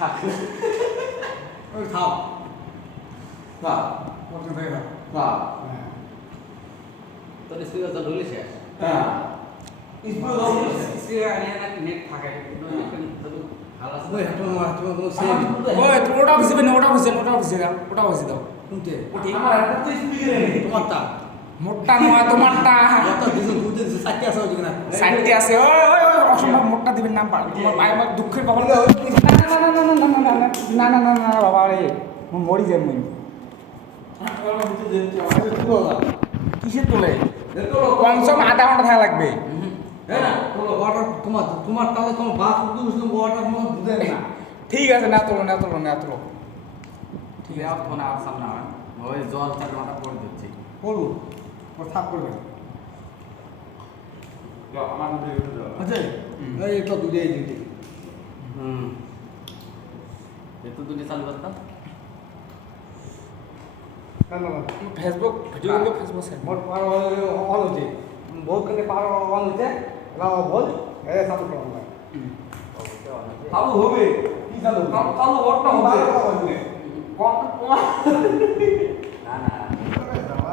ওই খাও না পছন্দ হয়ে খাও না তোর স্পিকার তো ঢুলে শেষ হ্যাঁ স্পিড দাও স্পিকার নিয়ে না নেট থাকে ওই হাঁটো তোমার সেম ওই তো ওটা বুঝবে না ওটা বুঝে দাও ওটা বুঝে দাও কোনতে ওটি আমার একটা তো স্পিকার নেই তোমারটা মোটটা নয় তোমারটা কত দিছো দুধে দিছো চারটে আছে ওদিকে না সাইডে আছে ওই ওই ওই অসম্ভব মোটটা দিবেন না তোমার ভাই আমার দুঃখের খবর না না না না না বাবা রে মরি যাই মুই কিসের তোলে কমসম আধা ঘন্টা থাকা লাগবে হ্যাঁ না ওয়াটার তোমার তাহলে তোমার বাপ দুধ ওয়াটার মত দুধে না ঠিক আছে না তোলো ঠিক আছে ফোন আর সামনে আমার ওই জল চার মাথা পড়ে দিচ্ছি করু ওর থাক করবে আমার আচ্ছা এই তো দুধে দিতে একটু দুটি চালু করতাম না না না ফেসবুক ভিডিও কিন্তু ফেসবুক সাইড মোট পার অন হচ্ছে বহুত করে পার অন হচ্ছে এলা বল এ সামনে করো না চালু হবে কি চালু চালু ওটা হবে হবে কত